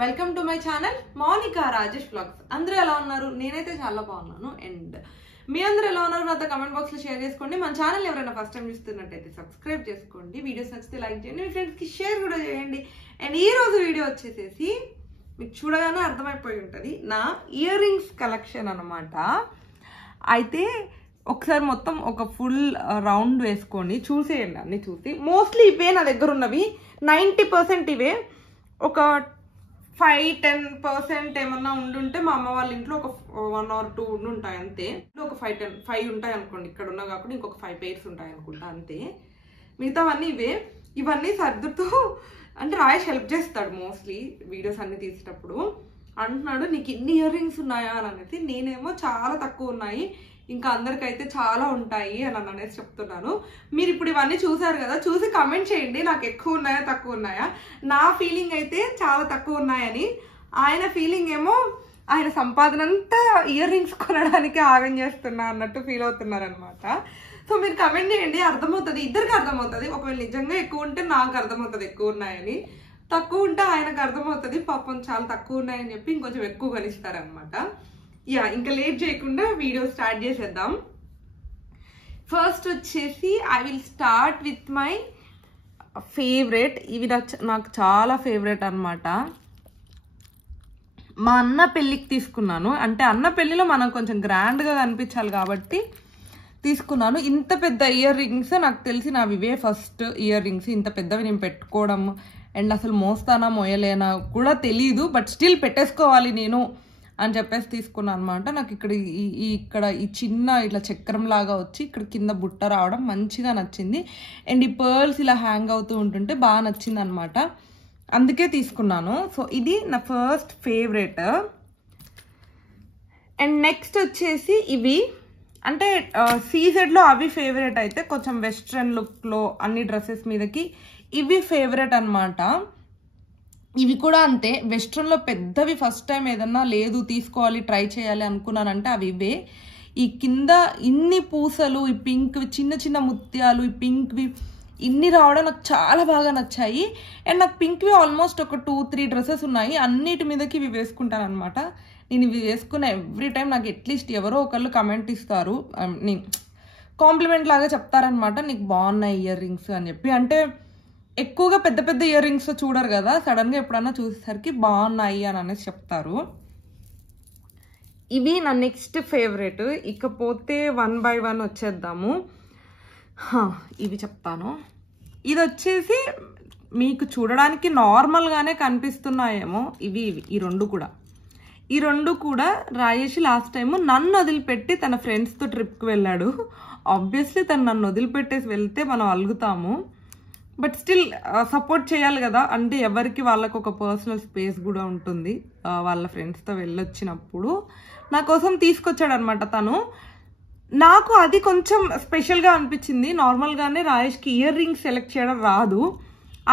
Welcome to my channel Mounika Rajesh blogs. అందరూ ఎలా ఉన్నారు? నేనైతే చాలా బాగున్నాను. అండ్ మీ అందరూ ఎలా ఉన్నారు నాతో కమెంట్ బాక్స్ లో షేర్ చేసుకోండి. మన ఛానల్ ఎవరైనా ఫస్ట్ టైం చూస్తున్నట్టయితే సబ్స్క్రైబ్ చేసుకోండి. వీడియోస్ నచ్చితే లైక్ చేయండి, మీ ఫ్రెండ్స్ కి షేర్ కూడా చేయండి. అండ్ ఈ రోజు వీడియో వచ్చేసేసి మీకు చూడగానే అర్థమైపోయి ఉంటుంది, నా ఇయర్ రింగ్స్ కలెక్షన్ అనమాట. అయితే ఒకసారి మొత్తం ఒక ఫుల్ రౌండ్ వేసుకోండి, చూసేయండి. అన్ని చూసి మోస్ట్లీ ఇవే నా దగ్గర ఉన్నవి. 90% ఇవే. ఒక 5-10% ఏమన్నా ఉండుంటే మా అమ్మ వాళ్ళ ఇంట్లో ఒక 1 or 2 ఉంటాయి అంతే. ఒక 5 ఉంటాయి అనుకోండి. ఇక్కడ ఉన్నా కాకుండా ఇంకొక 5 pairs ఉంటాయి అనుకుంటా అంతే. మిగతావన్నీ ఇవే. ఇవన్నీ సర్దుతూ అంటే రాయేష్ హెల్ప్ చేస్తాడు మోస్ట్లీ వీడియోస్ అన్ని తీసేటప్పుడు. అంటున్నాడు నీకు ఇన్ని ఇయర్ రింగ్స్ ఉన్నాయా అని అనేది. నేనేమో చాలా తక్కువ ఉన్నాయి, ఇంకా అందరికైతే చాలా ఉంటాయి అని అనేసి చెప్తున్నాను. మీరు ఇప్పుడు ఇవన్నీ చూసారు కదా, చూసి కమెంట్ చేయండి నాకు ఎక్కువ ఉన్నాయా తక్కువ ఉన్నాయా. నా ఫీలింగ్ అయితే చాలా తక్కువ ఉన్నాయని, ఆయన ఫీలింగ్ ఏమో ఆయన సంపాదన అంతా ఇయర్ రింగ్స్ కొనడానికి ఆగం చేస్తున్నా అన్నట్టు ఫీల్ అవుతున్నారు అనమాట. సో మీరు కమెంట్ చేయండి, అర్థమవుతుంది, ఇద్దరికి అర్థమవుతుంది. ఒకవేళ నిజంగా ఎక్కువ ఉంటే నాకు అర్థమవుతుంది ఎక్కువ ఉన్నాయని, తక్కువ ఉంటే ఆయనకు అర్థమవుతుంది పాపం చాలా తక్కువ ఉన్నాయని చెప్పి ఇంకొంచెం ఎక్కువ కనిస్తారనమాట. యా, ఇంకా లేట్ చేయకుండా వీడియో స్టార్ట్ చేసేద్దాం. ఫస్ట్ వచ్చేసి I will start with my favourite. ఇవి నాకు చాలా ఫేవరెట్ అనమాట. మా అన్న పెళ్ళికి తీసుకున్నాను. అంటే అన్న పెళ్ళిలో మనం కొంచెం గ్రాండ్గా కనిపించాలి కాబట్టి తీసుకున్నాను. ఇంత పెద్ద ఇయర్ రింగ్స్ నాకు తెలిసి నావి ఇవే ఫస్ట్ ఇయర్ రింగ్స్. ఇంత పెద్దవి నేను పెట్టుకోవడం అండ్ అసలు మోస్తానా మోయలేనా కూడా తెలీదు, బట్ స్టిల్ పెట్టేసుకోవాలి నేను అని చెప్పేసి తీసుకున్నాను అనమాట. నాకు ఇక్కడ ఈ చిన్న ఇట్లా చక్రం లాగా వచ్చి ఇక్కడ కింద బుట్ట రావడం మంచిగా నచ్చింది. అండ్ ఈ పర్ల్స్ ఇలా హ్యాంగ్ అవుతూ ఉంటుంటే బాగా నచ్చింది అనమాట, అందుకే తీసుకున్నాను. సో ఇది నా ఫస్ట్ ఫేవరెట్. అండ్ నెక్స్ట్ వచ్చేసి ఇవి అంటే సీజెడ్లో అవి ఫేవరెట్ అయితే, కొంచెం వెస్ట్రన్ లుక్లో అన్ని డ్రెస్సెస్ మీదకి ఇవి ఫేవరెట్ అనమాట. ఇవి కూడా అంతే, వెస్ట్రన్లో పెద్దవి ఫస్ట్ టైం ఏదన్నా లేదు తీసుకోవాలి ట్రై చేయాలి అనుకున్నానంటే అవి ఇవే. ఈ కింద ఇన్ని పూసలు, ఈ పింక్వి చిన్న చిన్న ముత్యాలు, ఈ పింక్వి ఇన్ని రావడం నాకు చాలా బాగా నచ్చాయి. అండ్ నాకు పింక్వి ఆల్మోస్ట్ ఒక 2-3 డ్రెస్సెస్ ఉన్నాయి. అన్నిటి మీదకి ఇవి వేసుకుంటాను అనమాట. నేను ఇవి వేసుకున్న ఎవ్రీ టైం నాకు అట్లీస్ట్ ఎవరో ఒకళ్ళు కమెంట్ ఇస్తారు, కాంప్లిమెంట్ లాగా చెప్తారనమాట, నీకు బాగున్నాయి ఇయర్ రింగ్స్ అని చెప్పి. అంటే ఎక్కువగా పెద్ద పెద్ద ఇయర్ రింగ్స్ చూడరు కదా, సడన్గా ఎప్పుడన్నా చూసేసరికి బాగున్నాయి అని అనేసి చెప్తారు. ఇవి నా నెక్స్ట్ ఫేవరెట్. ఇకపోతే 1 by 1 వచ్చేద్దాము. ఇవి చెప్తాను. ఇది వచ్చేసి మీకు చూడడానికి నార్మల్గానే కనిపిస్తున్నాయేమో, ఇవి ఈ రెండు కూడా రాయేష్ లాస్ట్ టైం నన్ను వదిలిపెట్టి తన ఫ్రెండ్స్తో ట్రిప్కి వెళ్ళాడు. ఆబ్వియస్లీ తను నన్ను వదిలిపెట్టేసి వెళ్తే మనం అలుగుతాము, బట్ స్టిల్ సపోర్ట్ చేయాలి కదా. అంటే ఎవరికి వాళ్ళకు ఒక పర్సనల్ స్పేస్ కూడా ఉంటుంది. వాళ్ళ ఫ్రెండ్స్తో వెళ్ళొచ్చినప్పుడు నా కోసం తీసుకొచ్చాడు అనమాట తను. నాకు అది కొంచెం స్పెషల్గా అనిపించింది. నార్మల్గానే రాయేష్కి ఇయర్ రింగ్స్ సెలెక్ట్ చేయడం రాదు,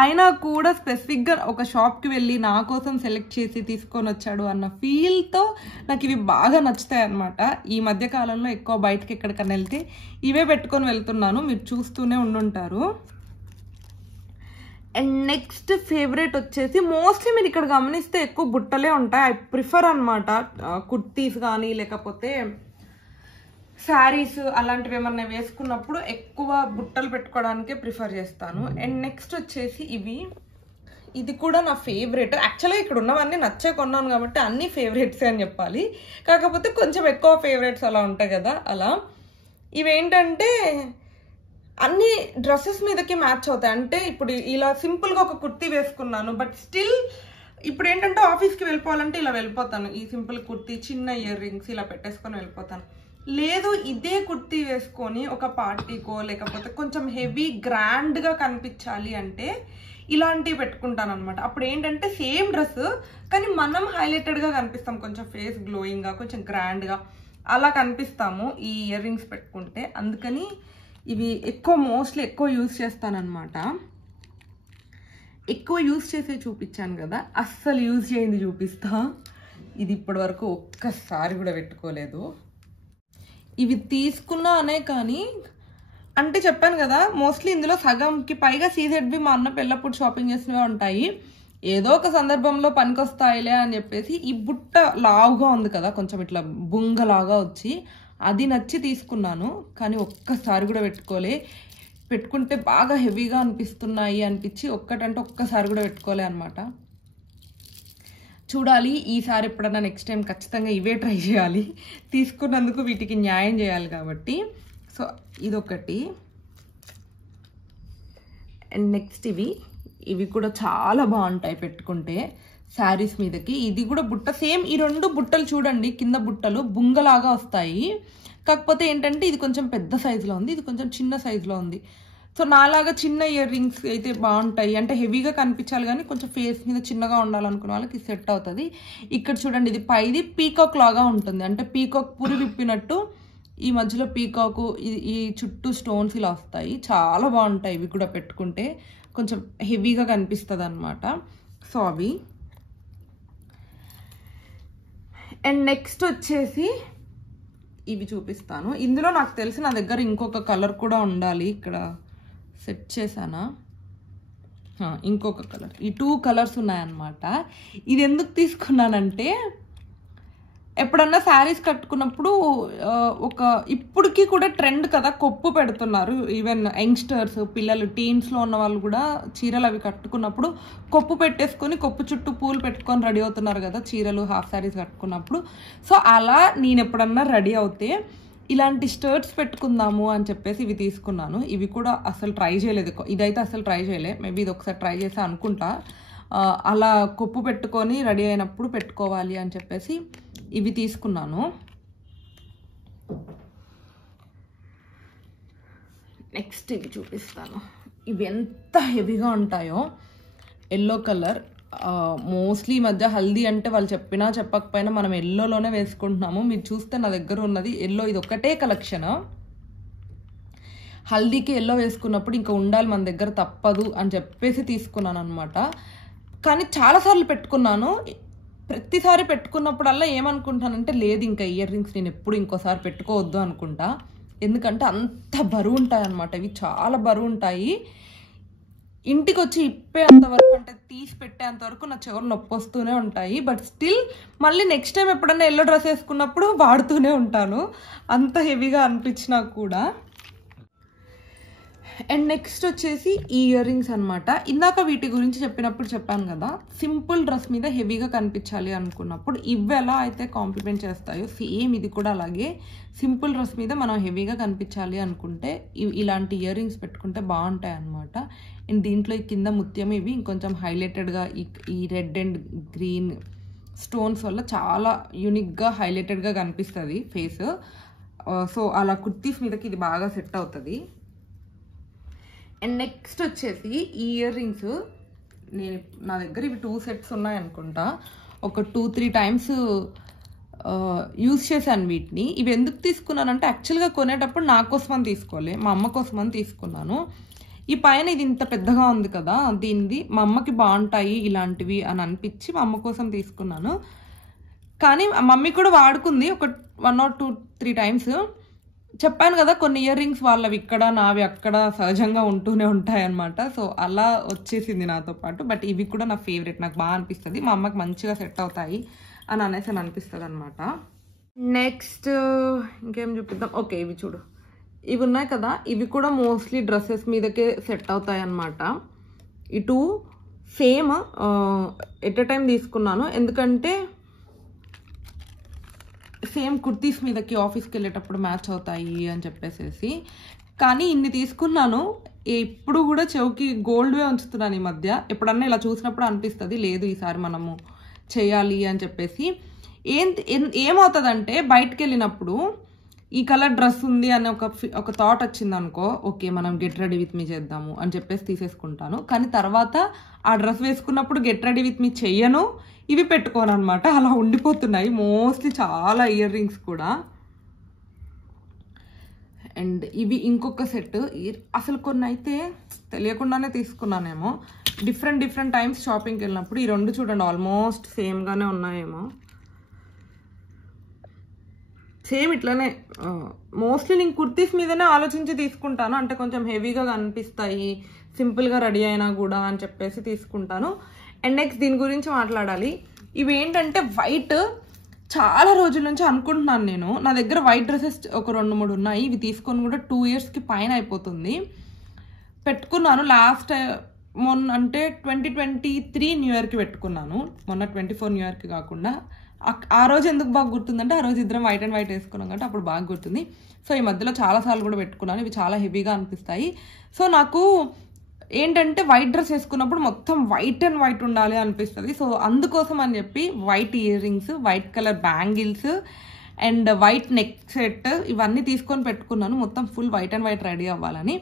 అయినా కూడా స్పెసిఫిక్గా ఒక షాప్కి వెళ్ళి నా కోసం సెలెక్ట్ చేసి తీసుకొని వచ్చాడు అన్న ఫీల్తో నాకు ఇవి బాగా నచ్చుతాయి అనమాట. ఈ మధ్య కాలంలో ఎక్కువ బయటకి ఎక్కడికైనా వెళ్తే ఇవే పెట్టుకొని వెళ్తున్నాను, మీరు చూస్తూనే ఉండుంటారు. అండ్ నెక్స్ట్ ఫేవరెట్ వచ్చేసి మోస్ట్లీ మీరు ఇక్కడ గమనిస్తే ఎక్కువ బుట్టలే ఉంటాయి. ఐ ప్రిఫర్ అనమాట కుర్తీస్ కానీ లేకపోతే శారీస్ అలాంటివి ఏమన్నా వేసుకున్నప్పుడు ఎక్కువ బుట్టలు పెట్టుకోవడానికే ప్రిఫర్ చేస్తాను. అండ్ నెక్స్ట్ వచ్చేసి ఇది కూడా నా ఫేవరెట్. యాక్చువల్గా ఇక్కడ ఉన్నవన్నీ నచ్చే కొన్నాను కాబట్టి అన్ని ఫేవరెట్సే అని చెప్పాలి, కాకపోతే కొంచెం ఎక్కువ ఫేవరెట్స్ అలా ఉంటాయి కదా, అలా ఇవేంటంటే అన్ని డ్రెస్సెస్ మీదకి మ్యాచ్ అవుతాయి. అంటే ఇప్పుడు ఇలా సింపుల్గా ఒక కుర్తీ వేసుకున్నాను, బట్ స్టిల్ ఇప్పుడు ఏంటంటే ఆఫీస్కి వెళ్ళిపోవాలంటే ఇలా వెళ్ళిపోతాను. ఈ సింపుల్ కుర్తీ, చిన్న ఇయర్ రింగ్స్ ఇలా పెట్టేసుకొని వెళ్ళిపోతాను. లేదు ఇదే కుర్తీ వేసుకొని ఒక పార్టీకో లేకపోతే కొంచెం హెవీ గ్రాండ్గా కనిపించాలి అంటే ఇలాంటివి పెట్టుకుంటాను అనమాట. అప్పుడు ఏంటంటే సేమ్ డ్రెస్ కానీ మనం హైలైటెడ్గా కనిపిస్తాం, కొంచెం ఫేస్ గ్లోయింగ్గా, కొంచెం గ్రాండ్గా అలా కనిపిస్తాము ఈ ఇయర్ రింగ్స్ పెట్టుకుంటే. అందుకని ఇవి మోస్ట్లీ ఎక్కువ యూజ్ చేస్తానన్నమాట. ఎక్కువ యూజ్ చేసే చూపించాను కదా, అస్సలు యూజ్ చేయండి చూపిస్తా. ఇది ఇప్పటి వరకు ఒక్కసారి కూడా పెట్టుకోలేదు. ఇవి తీసుకున్నా అనే కానీ అంటే చెప్పాను కదా, మోస్ట్లీ ఇందులో సగంకి పైగా సీజెడ్వి మా అన్న పెళ్ళప్పుడు షాపింగ్ చేసినవి ఉంటాయి. ఏదో ఒక సందర్భంలో పనికొస్తాయిలే అని చెప్పేసి ఈ బుట్ట లావుగా ఉంది కదా, కొంచెం ఇట్లా బుంగలాగా వచ్చి అది నచ్చి తీసుకున్నాను. కానీ ఒక్కసారి కూడా పెట్టుకుంటే బాగా హెవీగా అనిపిస్తున్నాయి అనిపించి ఒక్కసారి కూడా పెట్టుకోలే అనమాట. చూడాలి ఈసారి ఎప్పుడన్నా నెక్స్ట్ టైం ఖచ్చితంగా ఇవే ట్రై చేయాలి. తీసుకున్నందుకు వీటికి న్యాయం చేయాలి కాబట్టి. సో ఇదొకటి. అండ్ నెక్స్ట్ ఇవి కూడా చాలా బాగుంటాయి పెట్టుకుంటే శారీస్ మీదకి. ఇది కూడా బుట్ట సేమ్. ఈ 2 బుట్టలు చూడండి, కింద బుట్టలు బుంగలాగా వస్తాయి. కాకపోతే ఏంటంటే ఇది కొంచెం పెద్ద సైజులో ఉంది, ఇది కొంచెం చిన్న సైజులో ఉంది. సో నాలాగా చిన్న ఇయర్ రింగ్స్ అయితే బాగుంటాయి, అంటే హెవీగా కనిపించాలి కానీ కొంచెం ఫేస్ మీద చిన్నగా ఉండాలనుకున్న వాళ్ళకి సెట్ అవుతుంది. ఇక్కడ చూడండి, ఇది పైది పీకాక్ లాగా ఉంటుంది, అంటే పీకాక్ పురి విప్పినట్టు ఈ మధ్యలో పీకాకు ఈ చుట్టూ స్టోన్స్ ఇలా వస్తాయి. చాలా బాగుంటాయి ఇవి కూడా పెట్టుకుంటే, కొంచెం హెవీగా కనిపిస్తుంది అనమాట. సో అవి. అండ్ నెక్స్ట్ వచ్చేసి ఇవి చూపిస్తాను. ఇందులో నాకు తెలిసి నా దగ్గర ఇంకొక కలర్ కూడా ఉండాలి. ఇక్కడ సెట్ చేశానా, ఇంకొక కలర్. ఈ 2 కలర్స్ ఉన్నాయన్నమాట. ఇది ఎందుకు తీసుకున్నానంటే ఎప్పుడన్నా శారీస్ కట్టుకున్నప్పుడు ఇప్పటికీ కూడా ట్రెండ్ కదా, కొప్పు పెడుతున్నారు. ఈవెన్ యంగ్స్టర్స్, పిల్లలు, టీన్స్లో ఉన్న వాళ్ళు కూడా చీరలు అవి కట్టుకున్నప్పుడు కొప్పు పెట్టేసుకొని కొప్పు చుట్టూ పూలు పెట్టుకొని రెడీ అవుతున్నారు కదా చీరలు, హాఫ్ శారీస్ కట్టుకున్నప్పుడు. సో అలా నేను ఎప్పుడన్నా రెడీ అవుతే ఇలాంటి స్టర్ట్స్ పెట్టుకుందాము అని చెప్పేసి ఇవి తీసుకున్నాను. ఇవి కూడా అసలు ట్రై చేయలేదు, ఇదైతే అసలు ట్రై చేయలే. మేబీ ఇది ఒకసారి ట్రై చేసా అనుకుంటా. అలా కొప్పు పెట్టుకొని రెడీ అయినప్పుడు పెట్టుకోవాలి అని చెప్పేసి ఇవి తీసుకున్నాను. నెక్స్ట్ ఇవి చూపిస్తాను. ఇవి ఎంత హెవీగా ఉంటాయో. Yellow colour. మోస్ట్లీ ఈ మధ్య హల్దీ అంటే వాళ్ళు చెప్పినా చెప్పకపోయినా మనం ఎల్లోలోనే వేసుకుంటున్నాము. మీరు చూస్తే నా దగ్గర ఉన్నది ఎల్లో, ఇది ఒకటే కలెక్షన్. హల్దీకి ఎల్లో వేసుకున్నప్పుడు ఇంకా ఉండాలి మన దగ్గర, తప్పదు అని చెప్పేసి తీసుకున్నాను అనమాట. కానీ చాలాసార్లు పెట్టుకున్నాను. ప్రతిసారి పెట్టుకున్నప్పుడల్లా ఏమనుకుంటానంటే లేదు ఇంకా ఇయర్ రింగ్స్ నేను ఎప్పుడు ఇంకోసారి పెట్టుకోవద్దు అనుకుంటా. ఎందుకంటే అంత బరువు ఉంటాయి అనమాట. ఇవి చాలా బరువు ఉంటాయి. ఇంటికి వచ్చి ఇప్పేంతవరకు, అంటే తీసి పెట్టేంతవరకు నా చెవులు నొప్పి వస్తూనే ఉంటాయి. బట్ స్టిల్ మళ్ళీ నెక్స్ట్ టైం ఎప్పుడన్నా ఎల్లో డ్రెస్ వేసుకున్నప్పుడు వాడుతూనే ఉంటాను, అంత హెవీగా అనిపించినా కూడా. అండ్ నెక్స్ట్ వచ్చేసి ఈ ఇయర్ రింగ్స్ అనమాట. ఇందాక వీటి గురించి చెప్పినప్పుడు చెప్పాను కదా, సింపుల్ డ్రెస్ మీద హెవీగా కనిపించాలి అనుకున్నప్పుడు ఇవి ఎలా అయితే కాంప్లిమెంట్ చేస్తాయో సేమ్ ఇది కూడా అలాగే. సింపుల్ డ్రెస్ మీద మనం హెవీగా కనిపించాలి అనుకుంటే ఇలాంటి ఇయర్ రింగ్స్ పెట్టుకుంటే బాగుంటాయి అనమాట. అండ్ దీంట్లో ఈ కింద ముత్యం ఇవి ఇంకొంచెం హైలైటెడ్గా ఈ రెడ్ అండ్ గ్రీన్ స్టోన్స్ వల్ల చాలా యూనిక్గా హైలైటెడ్గా కనిపిస్తుంది ఫేస్. సో అలా కుర్తీస్ మీదకి ఇది బాగా సెట్ అవుతుంది. అండ్ నెక్స్ట్ వచ్చేసి ఈ ఇయర్ రింగ్స్ నా దగ్గర ఇవి 2 సెట్స్ ఉన్నాయనుకుంటా. ఒక 2-3 టైమ్స్ యూజ్ చేశాను వీటిని. ఇవి ఎందుకు తీసుకున్నానంటే యాక్చువల్గా కొనేటప్పుడు నా కోసమని తీసుకోలే, మా అమ్మ కోసమని తీసుకున్నాను. ఈ పైన ఇది ఇంత పెద్దగా ఉంది కదా, దీనిది మా అమ్మకి బాగుంటాయి ఇలాంటివి అని అనిపించి మా అమ్మ కోసం తీసుకున్నాను. కానీ మమ్మీ కూడా వాడుకుంది ఒక 1 or 2-3 టైమ్స్. చెప్పాను కదా కొన్ని ఇయర్ రింగ్స్ వాళ్ళవి ఇక్కడ నావి అక్కడ సహజంగా ఉంటూనే ఉంటాయన్నమాట. సో అలా వచ్చేసింది నాతో పాటు. బట్ ఇవి కూడా నా ఫేవరెట్, నాకు బాగా అనిపిస్తుంది, మా అమ్మకి మంచిగా సెట్ అవుతాయి అని అనేసి అనిపిస్తుంది అనమాట. నెక్స్ట్ ఇంకేం చూపిద్దాం. ఓకే, ఇవి చూడు, ఇవి ఉన్నాయి కదా, ఇవి కూడా మోస్ట్లీ డ్రెస్సెస్ మీదకే సెట్ అవుతాయి అన్నమాట. ఈ 2 సేమ్ ఎట్ ఎ టైం తీసుకున్నాను, ఎందుకంటే సేమ్ కుర్తీస్ మీదకి ఆఫీస్కి వెళ్ళేటప్పుడు మ్యాచ్ అవుతాయి అని చెప్పేసి. కానీ ఇన్ని తీసుకున్నాను, ఎప్పుడు కూడా చెవుకి గోల్డ్వే ఉంచుతున్నాను ఈ మధ్య. ఎప్పుడన్నా ఇలా చూసినప్పుడు అనిపిస్తుంది లేదు ఈసారి మనము చేయాలి అని చెప్పేసి. ఏమవుతుందంటే బయటకు వెళ్ళినప్పుడు ఈ కలర్ డ్రెస్ ఉంది అని ఒక థాట్ వచ్చింది అనుకో, ఓకే మనం గెట్ రెడీ విత్ మీ చేద్దాము అని చెప్పేసి తీసేసుకుంటాను. కానీ తర్వాత ఆ డ్రెస్ వేసుకున్నప్పుడు గెట్ రెడీ విత్ మీ చెయ్యను, ఇవి పెట్టుకోను అనమాట. అలా ఉండిపోతున్నాయి మోస్ట్లీ చాలా ఇయర్ రింగ్స్ కూడా. అండ్ ఇవి ఇంకొక సెట్. అసలు కొన్ని అయితే తెలియకుండానే తీసుకున్నానేమో, డిఫరెంట్ టైమ్స్ షాపింగ్కి వెళ్ళినప్పుడు. ఈ 2 చూడండి ఆల్మోస్ట్ సేమ్గానే ఉన్నాయేమో, సేమ్ ఇట్లానే. మోస్ట్లీ నేను కుర్తీస్ మీదనే ఆలోచించి తీసుకుంటాను, అంటే కొంచెం హెవీగా కనిపిస్తాయి సింపుల్గా రెడీ అయినా కూడా అని చెప్పేసి తీసుకుంటాను. అండ్ నెక్స్ట్ దీని గురించి మాట్లాడాలి. ఇవి ఏంటంటే వైట్, చాలా రోజుల నుంచి అనుకుంటున్నాను నేను. నా దగ్గర వైట్ డ్రెస్సెస్ ఒక 2-3 ఉన్నాయి. ఇవి తీసుకొని కూడా 2 yearsకి పైన అయిపోతుంది. పెట్టుకున్నాను లాస్ట్ మొన్న అంటే 2023 న్యూ ఇయర్కి పెట్టుకున్నాను, మొన్న 24 న్యూ ఇయర్కి కాకుండా. ఆ రోజు ఎందుకు బాగా గుర్తుందంటే ఆ రోజు ఇద్దరం వైట్ అండ్ వైట్ వేసుకున్నాం కాబట్టి అప్పుడు బాగా గుర్తుంది. సో ఈ మధ్యలో చాలాసార్లు కూడా పెట్టుకున్నాను. ఇవి చాలా హెవీగా అనిపిస్తాయి. సో నాకు ఏంటంటే వైట్ డ్రెస్ వేసుకున్నప్పుడు మొత్తం వైట్ అండ్ వైట్ ఉండాలి అనిపిస్తుంది. సో అందుకోసం అని చెప్పి white ear rings, white colour bangles and white neck set ఇవన్నీ తీసుకొని పెట్టుకున్నాను. మొత్తం full white and white ready అవ్వాలని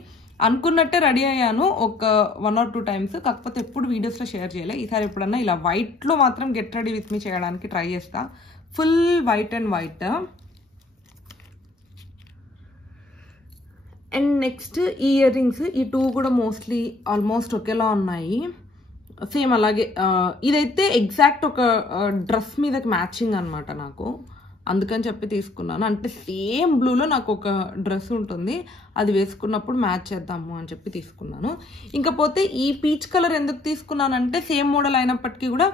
అనుకున్నట్టే రెడీ అయ్యాను ఒక 1 or 2 times. కాకపోతే ఎప్పుడు వీడియోస్లో షేర్ చేయలే. ఈసారి ఎప్పుడన్నా ఇలా వైట్లో మాత్రం గెట్ రెడీ విత్ మీ చేయడానికి ట్రై చేస్తా. Full white and white. And next ఈ ఇయర్ రింగ్స్, ఈ 2 కూడా మోస్ట్లీ ఆల్మోస్ట్ ఒకేలా ఉన్నాయి. సేమ్ అలాగే ఇదైతే ఎగ్జాక్ట్ ఒక డ్రెస్ మీదకి మ్యాచింగ్ అనమాట నాకు, అందుకని చెప్పి తీసుకున్నాను. అంటే సేమ్ బ్లూలో నాకు ఒక డ్రెస్ ఉంటుంది, అది వేసుకున్నప్పుడు మ్యాచ్ చేద్దాము అని చెప్పి తీసుకున్నాను. ఇంకపోతే ఈ పీచ్ కలర్ ఎందుకు తీసుకున్నానంటే సేమ్ మోడల్ అయినప్పటికీ కూడా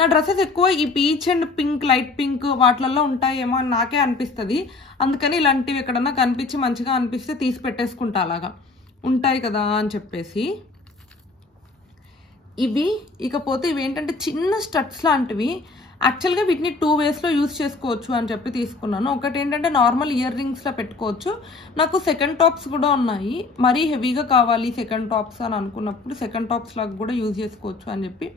నా డ్రెస్సెస్ ఎక్కువ ఈ peach and pink, light pink వాటిలలో ఉంటాయేమో అని నాకే అనిపిస్తుంది. అందుకని ఇలాంటివి ఎక్కడన్నా కనిపించి మంచిగా అనిపిస్తే తీసి పెట్టేసుకుంటా, అలాగా ఉంటాయి కదా అని చెప్పేసి. ఇవి ఇకపోతే ఇవి ఏంటంటే చిన్న స్టడ్స్ లాంటివి. యాక్చువల్గా వీటిని 2 waysలో యూజ్ చేసుకోవచ్చు అని చెప్పి తీసుకున్నాను. ఒకటి ఏంటంటే నార్మల్ ఇయర్ రింగ్స్లో పెట్టుకోవచ్చు. నాకు సెకండ్ టాప్స్ కూడా ఉన్నాయి. మరీ హెవీగా కావాలి సెకండ్ టాప్స్ అని అనుకున్నప్పుడు సెకండ్ టాప్స్ లాగా కూడా యూజ్ చేసుకోవచ్చు అని చెప్పి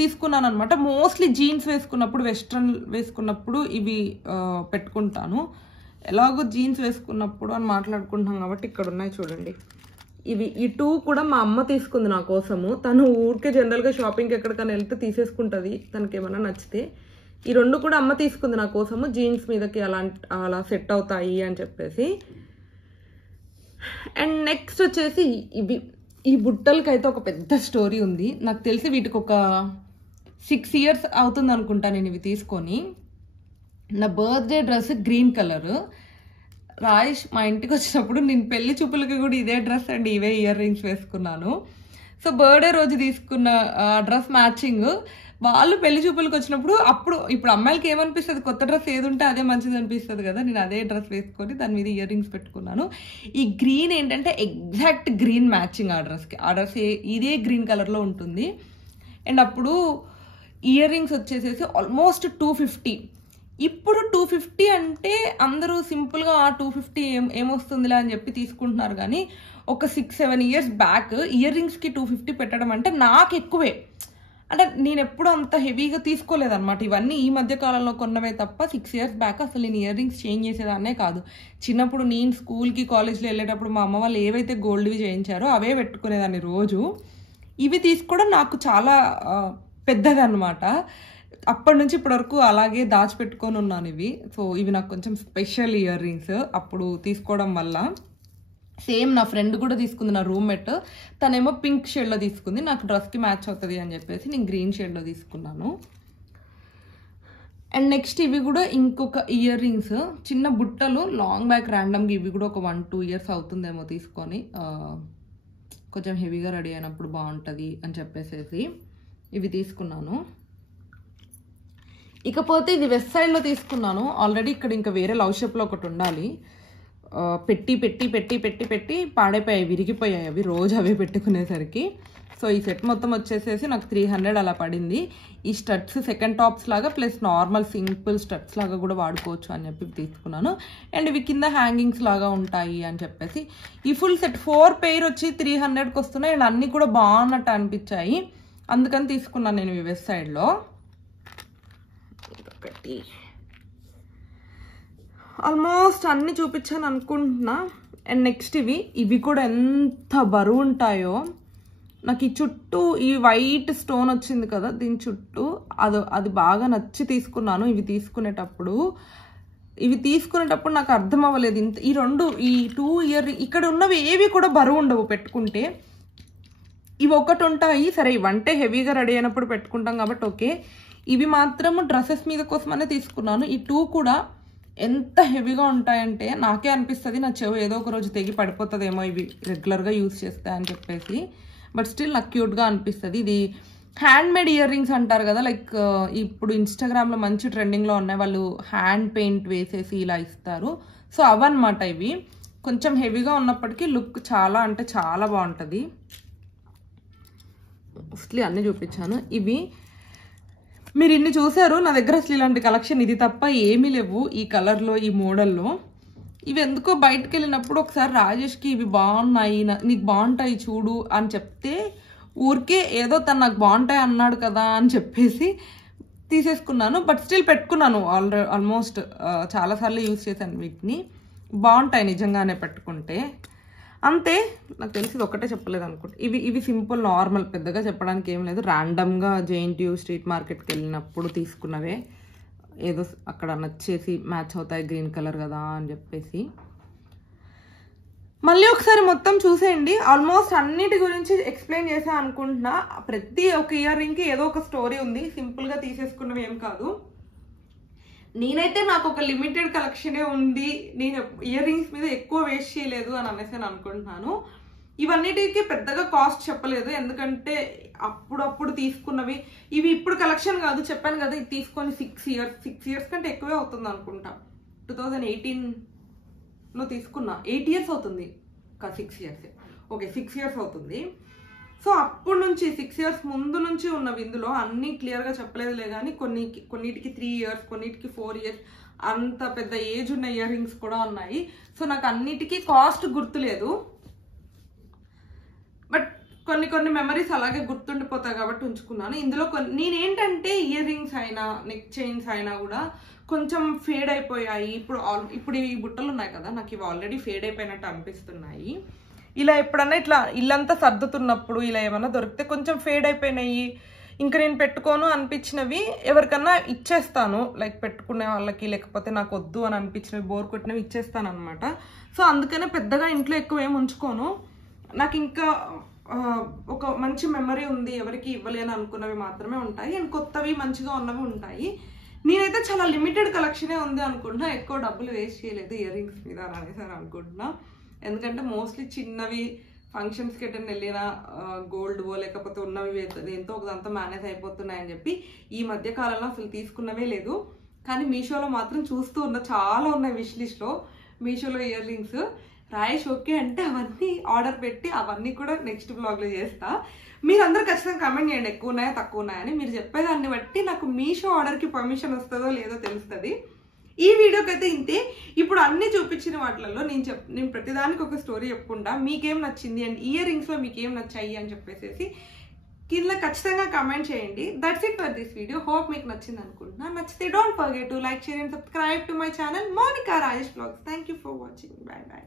తీసుకున్నాను అనమాట. మోస్ట్లీ జీన్స్ వేసుకున్నప్పుడు, వెస్ట్రన్ వేసుకున్నప్పుడు ఇవి పెట్టుకుంటాను. ఎలాగో జీన్స్ వేసుకున్నప్పుడు అని మాట్లాడుకుంటాం కాబట్టి ఇక్కడ ఉన్నాయి చూడండి. ఇవి ఈ 2 కూడా మా అమ్మ తీసుకుంది నా కోసము. తను ఊరికే జనరల్గా షాపింగ్కి ఎక్కడికైనా వెళ్తే తీసేసుకుంటుంది తనకి ఏమైనా నచ్చితే. ఈ 2 కూడా అమ్మ తీసుకుంది నా కోసము, జీన్స్ మీదకి అలా సెట్ అవుతాయి అని చెప్పేసి. అండ్ నెక్స్ట్ వచ్చేసి ఇవి, ఈ బుట్టలకి అయితే ఒక పెద్ద స్టోరీ ఉంది. నాకు తెలిసి వీటికి ఒక 6 years అవుతుంది అనుకుంటా నేను ఇవి తీసుకొని. నా birthday dress green colour. Rayesh మా ఇంటికి వచ్చినప్పుడు నేను పెళ్లి చూపులకి కూడా ఇదే డ్రెస్ అండ్ ఇవే ఇయర్ రింగ్స్ వేసుకున్నాను. సో బర్త్డే రోజు తీసుకున్న డ్రెస్ మ్యాచింగ్. వాళ్ళు పెళ్లి చూపులకు వచ్చినప్పుడు ఇప్పుడు అమ్మాయిలకి ఏమనిపిస్తుంది, కొత్త డ్రెస్ ఏది ఉంటే అదే మంచిది అనిపిస్తుంది కదా. నేను అదే డ్రెస్ వేసుకొని దాని మీద ఇయర్ రింగ్స్ పెట్టుకున్నాను. ఈ గ్రీన్ ఏంటంటే ఎగ్జాక్ట్ గ్రీన్ మ్యాచింగ్ ఆ డ్రెస్కి. ఆ డ్రెస్ ఇదే గ్రీన్ కలర్లో ఉంటుంది. అండ్ అప్పుడు ఇయర్ రింగ్స్ వచ్చేసేసి ఆల్మోస్ట్ 250. ఇప్పుడు 250 అంటే అందరూ సింపుల్గా 250 ఏమొస్తుందిలే అని చెప్పి తీసుకుంటున్నారు. కానీ ఒక 6-7 years బ్యాక్ ఇయర్ రింగ్స్కి 250 పెట్టడం అంటే నాకు ఎక్కువే. అంటే నేను ఎప్పుడు అంత హెవీగా తీసుకోలేదన్నమాట. ఇవన్నీ ఈ మధ్య కాలంలో కొన్నవే తప్ప 6 years బ్యాక్ అసలు నేను ఇయర్ రింగ్స్ చేంజ్ చేసేదాన్నే కాదు. చిన్నప్పుడు నేను స్కూల్కి, కాలేజ్లో వెళ్ళేటప్పుడు మా అమ్మ వాళ్ళు ఏవైతే గోల్డ్వి చేయించారో అవే పెట్టుకునేదాన్ని రోజు. ఇవి తీసుకోవడం నాకు చాలా పెద్దగా అనమాట. అప్పటి నుంచి ఇప్పటి వరకు అలాగే దాచిపెట్టుకొని ఉన్నాను ఇవి. సో ఇవి నాకు కొంచెం స్పెషల్ ఇయర్ రింగ్స్ అప్పుడు తీసుకోవడం వల్ల. సేమ్ నా ఫ్రెండ్ కూడా తీసుకుంది, నా రూమ్మేట్. తనేమో పింక్ షేడ్లో తీసుకుంది. నాకు డ్రెస్కి మ్యాచ్ అవుతుంది అని చెప్పేసి నేను గ్రీన్ షేడ్లో తీసుకున్నాను. అండ్ నెక్స్ట్ ఇవి కూడా ఇంకొక ఇయర్ రింగ్స్, చిన్న బుట్టలు లాంగ్ బ్యాక్ ర్యాండమ్గా. ఇవి కూడా ఒక 1-2 years అవుతుందేమో తీసుకొని. కొంచెం హెవీగా రెడీ అయినప్పుడు బాగుంటుంది అని చెప్పేసి ఇవి తీసుకున్నాను. ఇకపోతే ఇది వెస్ట్ సైడ్లో తీసుకున్నాను. ఆల్రెడీ ఇక్కడ ఇంకా వేరే లవ్ షేప్లో ఒకటి ఉండాలి. పెట్టి పెట్టి పెట్టి పెట్టి పెట్టి పాడైపోయాయి, విరిగిపోయాయి అవి రోజు అవే పెట్టుకునేసరికి. సో ఈ సెట్ మొత్తం వచ్చేసేసి నాకు 300 అలా పడింది. ఈ స్టడ్స్ సెకండ్ టాప్స్ లాగా ప్లస్ నార్మల్ సింపుల్ స్టడ్స్ లాగా కూడా వాడుకోవచ్చు అని చెప్పి తీసుకున్నాను. అండ్ ఇవి కింద హ్యాంగింగ్స్ లాగా ఉంటాయి అని చెప్పేసి ఈ ఫుల్ సెట్ 4 pair వచ్చి 300కి వస్తున్నాయి. అండ్ అన్నీ కూడా బాగున్నట్టు అనిపించాయి, అందుకని తీసుకున్నాను నేను ఇవి వెస్ట్ సైడ్లో. ఒకటి ఆల్మోస్ట్ అన్ని చూపించాను అనుకుంటున్నా. అండ్ నెక్స్ట్ ఇవి కూడా ఎంత బరువు ఉంటాయో. నాకు ఈ చుట్టూ ఈ వైట్ స్టోన్ వచ్చింది కదా దీని చుట్టూ, అది బాగా నచ్చి తీసుకున్నాను. ఇవి తీసుకునేటప్పుడు నాకు అర్థం అవ్వలేదు. ఈ 2 ఇయర్ ఇక్కడ ఉన్నవి ఏవి కూడా బరువు ఉండవు పెట్టుకుంటే. ఇవి ఒకటి ఉంటాయి సరే, ఇవంటే హెవీగా రెడీ అయినప్పుడు పెట్టుకుంటాం కాబట్టి ఓకే. ఇవి మాత్రం డ్రెస్సెస్ మీద కోసమనే తీసుకున్నాను. ఈ 2 కూడా ఎంత హెవీగా ఉంటాయంటే నాకే అనిపిస్తుంది నా చెవు ఏదో ఒక రోజు తెగి పడిపోతుందేమో ఇవి రెగ్యులర్గా యూజ్ చేస్తా అని చెప్పేసి. బట్ స్టిల్ నాకు క్యూట్గా అనిపిస్తుంది. ఇది హ్యాండ్ మేడ్ ఇయర్ రింగ్స్ అంటారు కదా, లైక్ ఇప్పుడు ఇన్స్టాగ్రామ్లో మంచి ట్రెండింగ్లో ఉన్నాయి, వాళ్ళు హ్యాండ్ పెయింట్ వేసేసి ఇలా ఇస్తారు. సో అవన్నమాట ఇవి. కొంచెం హెవీగా ఉన్నప్పటికీ లుక్ చాలా అంటే చాలా బాగుంటుంది. అసలు అన్నీ చూపించాను. ఇవి మీరు ఇన్ని చూసారు, నా దగ్గర అసలు ఇలాంటి కలెక్షన్ ఇది తప్ప ఏమీ లేవు ఈ కలర్లో, ఈ మోడల్లో. ఇవి ఎందుకో బయటకు వెళ్ళినప్పుడు ఒకసారి రాజేష్కి ఇవి బాగున్నాయి, నీకు బాగుంటాయి చూడు అని చెప్తే ఊరికే ఏదో తను నాకు బాగుంటాయి అన్నాడు కదా అని చెప్పేసి తీసేసుకున్నాను. బట్ స్టిల్ పెట్టుకున్నాను ఆల్మోస్ట్ చాలాసార్లు యూజ్ చేశాను వీటిని. బాగుంటాయి నిజంగానే పెట్టుకుంటే. అంతే, నాకు తెలిసి ఇది ఒకటే చెప్పలేదు అనుకుంటా. ఇవి సింపుల్ నార్మల్, పెద్దగా చెప్పడానికి ఏం లేదు. ర్యాండమ్గా JNTU స్ట్రీట్ మార్కెట్కి వెళ్ళినప్పుడు తీసుకున్నవే, ఏదో అక్కడ నచ్చేసి మ్యాచ్ అవుతాయి గ్రీన్ కలర్ కదా అని చెప్పేసి. మళ్ళీ ఒకసారి మొత్తం చూసేయండి. ఆల్మోస్ట్ అన్నిటి గురించి ఎక్స్ప్లెయిన్ చేసా అనుకుంటున్నా. ప్రతి ఒక్క ఇయర్ రింగ్కి ఏదో ఒక స్టోరీ ఉంది, సింపుల్గా తీసేసుకున్నవి ఏం కాదు. నేనైతే నాకు ఒక లిమిటెడ్ కలెక్షనే ఉంది, నేను ఇయర్ రింగ్స్ మీద ఎక్కువ వేస్ట్ చేయలేదు అని అనేసి నేను అనుకుంటున్నాను. ఇవన్నిటికి పెద్దగా కాస్ట్ చెప్పలేదు, ఎందుకంటే అప్పుడప్పుడు తీసుకున్నవి. ఇవి ఇప్పుడు కలెక్షన్ కాదు, చెప్పాను కదా, ఇది తీసుకొని 6 ఇయర్స్ కంటే ఎక్కువే అవుతుంది అనుకుంటా. 2018లో తీసుకున్నా. 8 ఇయర్స్ అవుతుంది, 6 ఇయర్స్. ఓకే, 6 ఇయర్స్ అవుతుంది. సో అప్పటి నుంచి 6 ఇయర్స్ ముందు నుంచి ఉన్నవి. ఇందులో అన్నీ క్లియర్గా చెప్పలేదులే కానీ కొన్నిటికి 3 ఇయర్స్, కొన్నిటికి 4 ఇయర్స్, అంత పెద్ద ఏజ్ ఉన్న ఇయర్ రింగ్స్ కూడా ఉన్నాయి. సో నాకు అన్నిటికీ కాస్ట్ గుర్తులేదు, బట్ కొన్ని మెమరీస్ అలాగే గుర్తుండిపోతాయి కాబట్టి ఉంచుకున్నాను. ఇందులో నేనేంటంటే ఇయర్ రింగ్స్ అయినా నెక్ చైన్స్ అయినా కూడా కొంచెం ఫేడ్ అయిపోయాయి. ఇప్పుడు ఈ బుట్టలు ఉన్నాయి కదా, నాకు ఇవి ఆల్రెడీ ఫేడ్ అయిపోయినట్టు అనిపిస్తున్నాయి. ఇలా ఎప్పుడన్నా ఇట్లా ఇల్లంతా సర్దుతున్నప్పుడు ఇలా ఏమన్నా దొరికితే కొంచెం ఫేడ్ అయిపోయినాయి, ఇంకా నేను పెట్టుకోను అనిపించినవి ఎవరికన్నా ఇచ్చేస్తాను, లైక్ పెట్టుకునే వాళ్ళకి, లేకపోతే నాకు వద్దు అని అనిపించినవి, బోర్ కొట్టినవి ఇచ్చేస్తాను అనమాట. సో అందుకనే పెద్దగా ఇంట్లో ఎక్కువ ఏమి ఉంచుకోను. నాకు ఇంకా ఒక మంచి మెమరీ ఉంది, ఎవరికి ఇవ్వలేని అనుకున్నవి మాత్రమే ఉంటాయి, అండ్ కొత్తవి మంచిగా ఉన్నవి ఉంటాయి. నేనైతే చాలా లిమిటెడ్ కలెక్షనే ఉంది అనుకుంటున్నా, ఎక్కువ డబ్బులు వేస్ట్ చేయలేదు ఇయర్ రింగ్స్ మీద అని అనేసి అనుకుంటున్నా. ఎందుకంటే మోస్ట్లీ చిన్నవి ఫంక్షన్స్కి ఎటన్నా వెళ్ళినా గోల్డ్వో లేకపోతే ఉన్నవి ఎంతో ఒకదంతా మేనేజ్ అయిపోతున్నాయని చెప్పి ఈ మధ్య కాలంలో అసలు తీసుకున్నవే లేదు. కానీ మీషోలో మాత్రం చూస్తూ ఉన్న చాలా ఉన్నాయి విష్ లిస్ట్లో. మీషోలో ఇయర్ రింగ్స్ రాయేష్ ఓకే అంటే అవన్నీ ఆర్డర్ పెట్టి అవన్నీ కూడా నెక్స్ట్ బ్లాగ్లో చేస్తా. మీరందరూ ఖచ్చితంగా కమెంట్ చేయండి, ఎక్కువ ఉన్నాయా తక్కువ ఉన్నాయని. మీరు చెప్పేదాన్ని బట్టి నాకు మీషో ఆర్డర్కి పర్మిషన్ వస్తుందో లేదో తెలుస్తుంది. ఈ వీడియోకి అయితే ఇంతే. ఇప్పుడు అన్ని చూపించిన వాటిలలో నేను ప్రతిదానికి ఒక స్టోరీ చెప్పుకుంటా. మీకేం నచ్చింది అండ్ ఇయర్ రింగ్స్లో మీకేం నచ్చాయి అని చెప్పేసి కింద ఖచ్చితంగా కమెంట్ చేయండి. That's it for this video. Hope మీకు నచ్చింది అనుకుంటున్నా. నచ్చితే don't forget to like, share and subscribe to my channel Monika Rajesh blogs. Thank you for watching. Bye by.